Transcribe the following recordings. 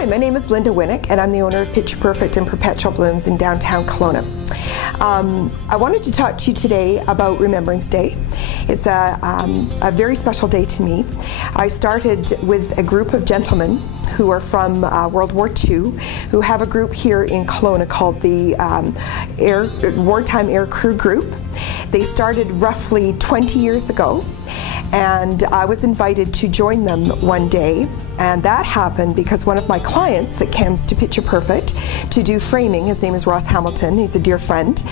Hi, my name is Linda Winnick, and I'm the owner of Picture Perfect and Perpetual Blooms in downtown Kelowna. I wanted to talk to you today about Remembrance Day. It's a very special day to me. I started with a group of gentlemen who are from World War II, who have a group here in Kelowna called the Wartime Air Crew Group. They started roughly 20 years ago, and I was invited to join them one day, and that happened because one of my clients that comes to Picture Perfect to do framing, his name is Ross Hamilton, he's a dear friend,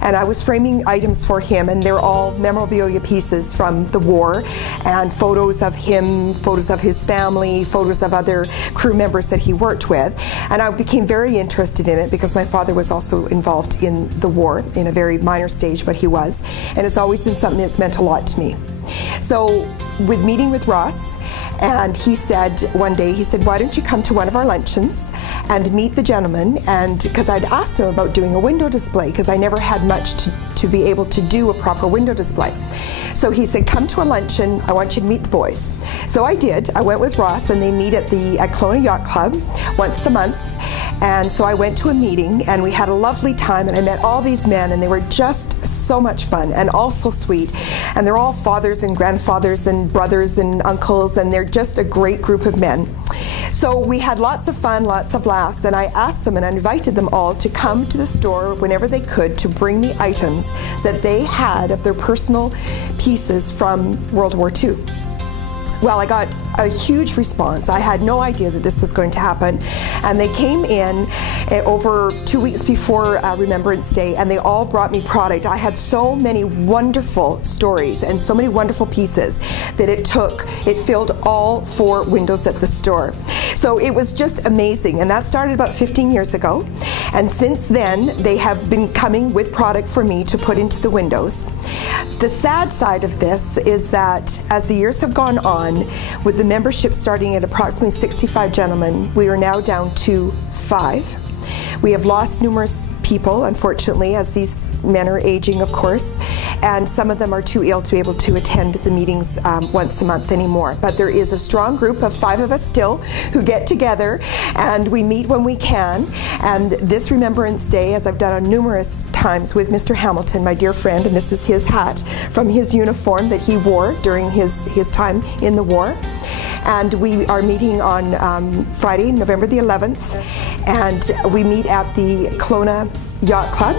and I was framing items for him, and they're all memorabilia pieces from the war, and photos of him, photos of his family, photos of other crew members that he worked with, and I became very interested in it because my father was also involved in the war in a very minor stage, but he was, and it's always been something that's meant a lot to me. So with meeting with Ross, and he said one day, he said, why don't you come to one of our luncheons and meet the gentleman, and because I'd asked him about doing a window display because I never had much to be able to do a proper window display. So he said, come to a luncheon, I want you to meet the boys. So I did. I went with Ross, and they meet at Kelowna Yacht Club once a month. And so I went to a meeting, and we had a lovely time, and I met all these men, and they were just so much fun and all so sweet. And they're all fathers and grandfathers and brothers and uncles, and they're just a great group of men. So we had lots of fun, lots of laughs, and I asked them and I invited them all to come to the store whenever they could to bring me items that they had of their personal pieces from World War II. Well, I got a huge response. I had no idea that this was going to happen, and they came in over 2 weeks before Remembrance Day, and they all brought me product. I had so many wonderful stories and so many wonderful pieces that it filled all 4 windows at the store. So it was just amazing, and that started about 15 years ago, and since then they have been coming with product for me to put into the windows. The sad side of this is that as the years have gone on, with the membership starting at approximately 65 gentlemen, we are now down to 5. We have lost numerous people, unfortunately, as these men are aging, of course, and some of them are too ill to be able to attend the meetings once a month anymore. But there is a strong group of 5 of us still who get together, and we meet when we can. And this Remembrance Day, as I've done on numerous times with Mr. Hamilton, my dear friend, and this is his hat from his uniform that he wore during his time in the war. And we are meeting on Friday, November the 11th, and we meet at the Kelowna Yacht Club,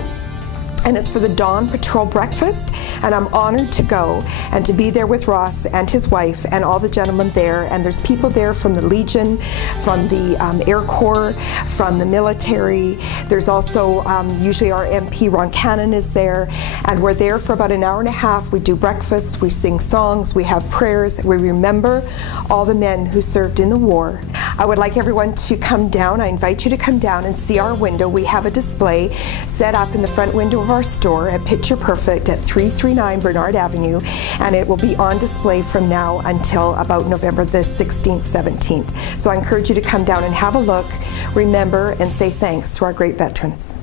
and it's for the Dawn Patrol Breakfast, and I'm honored to go and to be there with Ross and his wife and all the gentlemen there, and there's people there from the Legion, from the Air Corps, from the military. There's also usually our MP Ron Cannon is there, and we're there for about an hour and a half. We do breakfast, we sing songs, we have prayers, we remember all the men who served in the war. I would like everyone to come down. I invite you to come down and see our window. We have a display set up in the front window of our store at Picture Perfect at 339 Bernard Avenue, and it will be on display from now until about November the 16th, 17th. So I encourage you to come down and have a look, remember, and say thanks to our great veterans.